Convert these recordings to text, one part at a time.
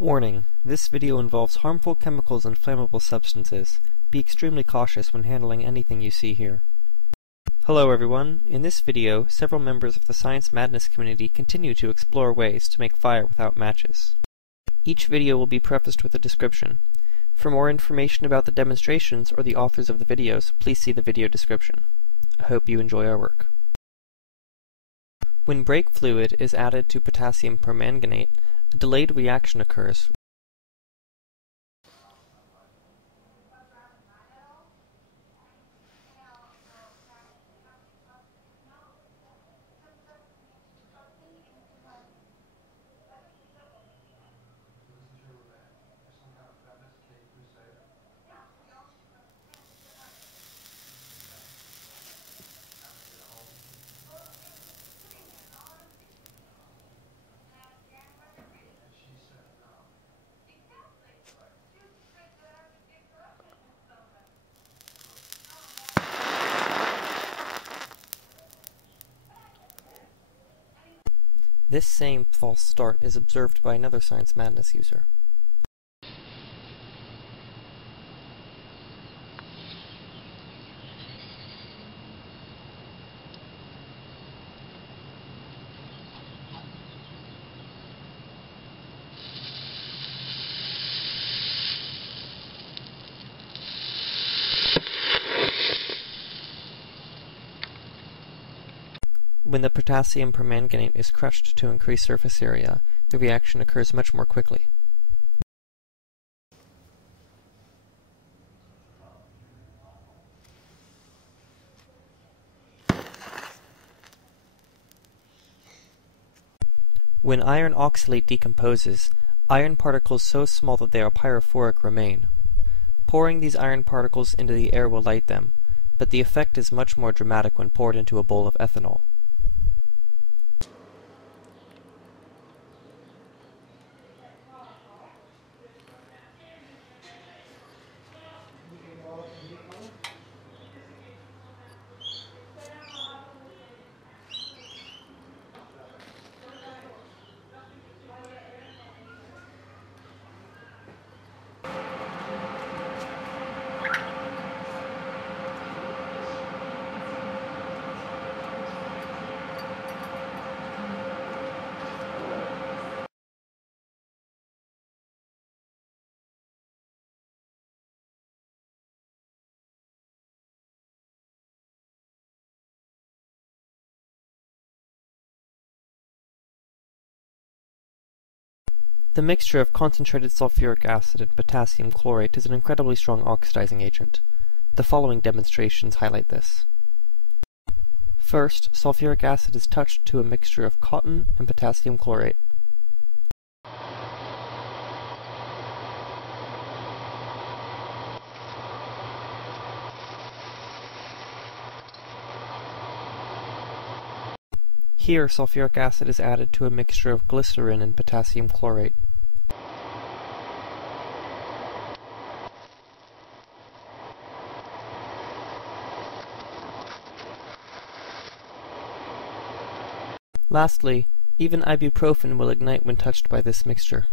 Warning: this video involves harmful chemicals and flammable substances. Be extremely cautious when handling anything you see here. Hello everyone. In this video, several members of the Science Madness community continue to explore ways to make fire without matches. Each video will be prefaced with a description. For more information about the demonstrations or the authors of the videos, please see the video description. I hope you enjoy our work. When brake fluid is added to potassium permanganate, a delayed reaction occurs. This same false start is observed by another Science Madness user. When the potassium permanganate is crushed to increase surface area, the reaction occurs much more quickly. When iron oxalate decomposes, iron particles so small that they are pyrophoric remain. Pouring these iron particles into the air will light them, but the effect is much more dramatic when poured into a bowl of ethanol. The mixture of concentrated sulfuric acid and potassium chlorate is an incredibly strong oxidizing agent. The following demonstrations highlight this. First, sulfuric acid is touched to a mixture of cotton and potassium chlorate. Here, sulfuric acid is added to a mixture of glycerin and potassium chlorate. Lastly, even ibuprofen will ignite when touched by this mixture.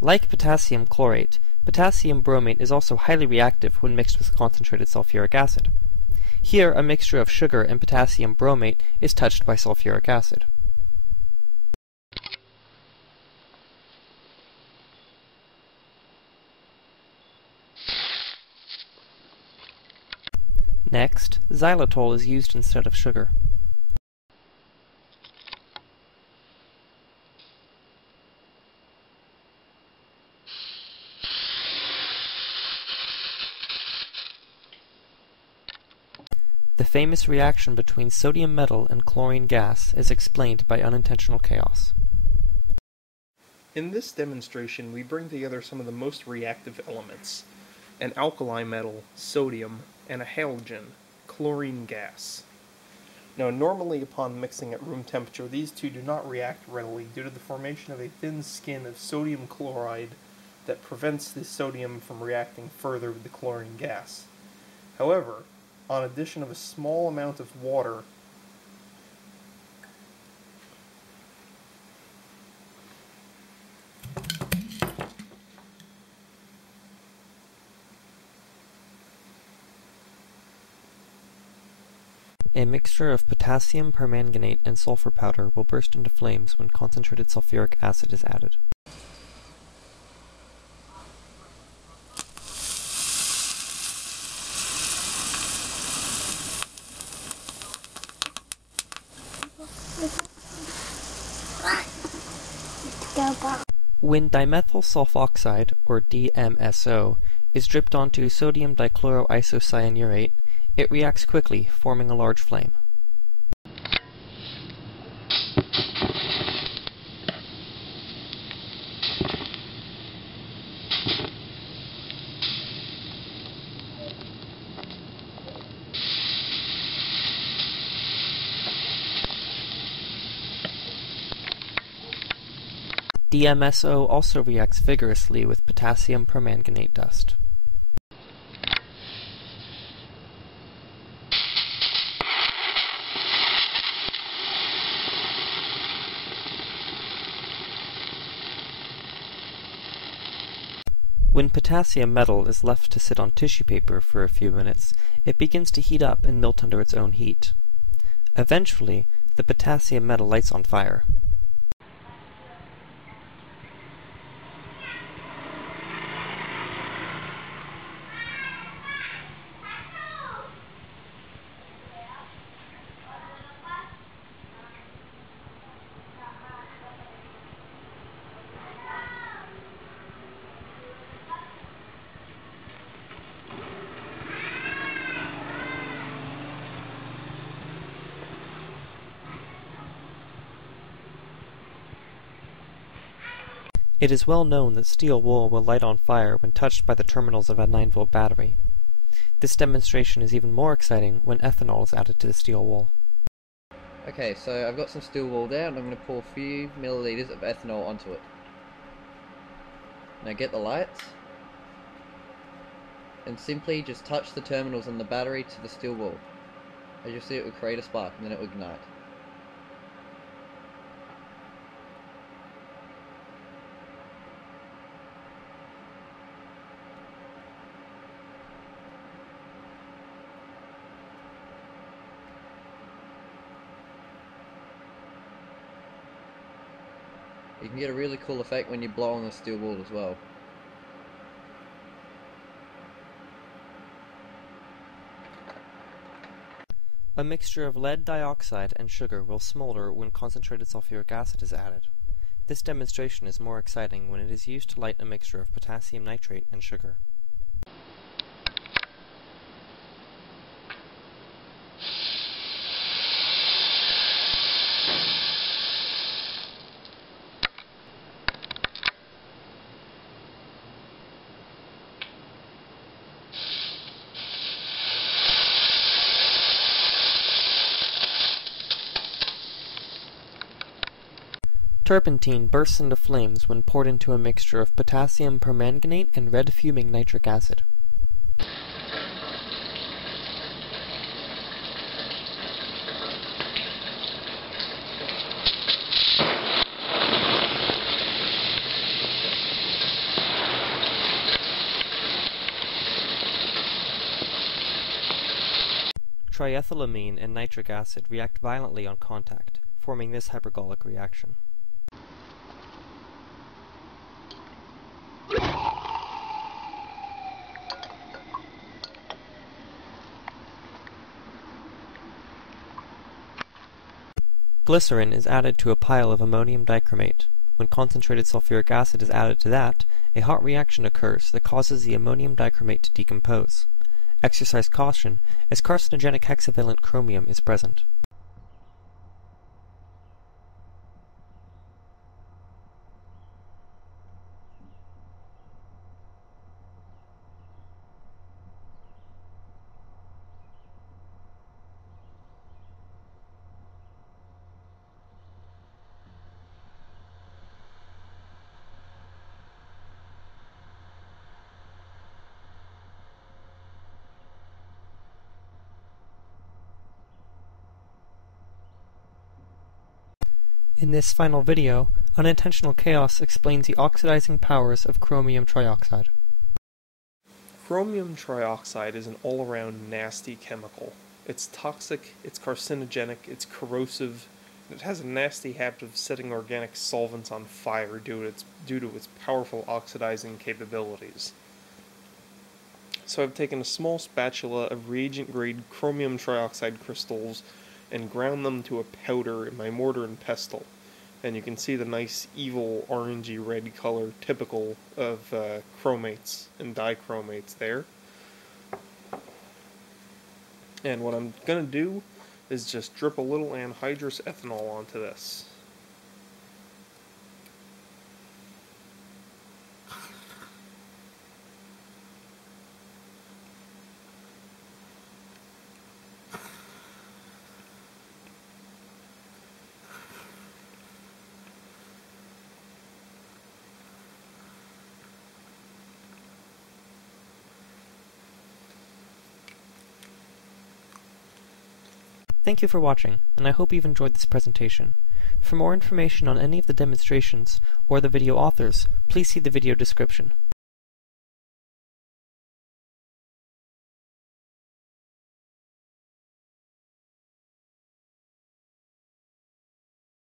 Like potassium chlorate, potassium bromate is also highly reactive when mixed with concentrated sulfuric acid. Here, a mixture of sugar and potassium bromate is touched by sulfuric acid. Next, xylitol is used instead of sugar. The famous reaction between sodium metal and chlorine gas is explained by UnintentionalChaos. In this demonstration, we bring together some of the most reactive elements: an alkali metal, sodium, and a halogen, chlorine gas. Now, normally upon mixing at room temperature, these two do not react readily due to the formation of a thin skin of sodium chloride that prevents the sodium from reacting further with the chlorine gas. However, on addition of a small amount of water, a mixture of potassium permanganate and sulfur powder will burst into flames when concentrated sulfuric acid is added. When dimethyl sulfoxide, or DMSO, is dripped onto sodium dichloroisocyanurate, it reacts quickly, forming a large flame. DMSO also reacts vigorously with potassium permanganate dust. When potassium metal is left to sit on tissue paper for a few minutes, it begins to heat up and melt under its own heat. Eventually, the potassium metal lights on fire. It is well known that steel wool will light on fire when touched by the terminals of a 9-volt battery. This demonstration is even more exciting when ethanol is added to the steel wool. Okay, so I've got some steel wool there and I'm going to pour a few milliliters of ethanol onto it. Now get the lights and simply just touch the terminals on the battery to the steel wool. As you'll see, it will create a spark and then it will ignite. You can get a really cool effect when you blow on the steel wool as well. A mixture of lead dioxide and sugar will smolder when concentrated sulfuric acid is added. This demonstration is more exciting when it is used to light a mixture of potassium nitrate and sugar. Turpentine bursts into flames when poured into a mixture of potassium permanganate and red fuming nitric acid. Triethylamine and nitric acid react violently on contact, forming this hypergolic reaction. Glycerin is added to a pile of ammonium dichromate. When concentrated sulfuric acid is added to that, a hot reaction occurs that causes the ammonium dichromate to decompose. Exercise caution, as carcinogenic hexavalent chromium is present. In this final video, UnintentionalChaos explains the oxidizing powers of chromium trioxide. Chromium trioxide is an all-around nasty chemical. It's toxic, it's carcinogenic, it's corrosive, and it has a nasty habit of setting organic solvents on fire due to its powerful oxidizing capabilities. So I've taken a small spatula of reagent-grade chromium trioxide crystals and ground them to a powder in my mortar and pestle. And you can see the nice, evil, orangey red color typical of chromates and dichromates there. And what I'm going to do is just drip a little anhydrous ethanol onto this. Thank you for watching, and I hope you've enjoyed this presentation. For more information on any of the demonstrations, or the video authors, please see the video description.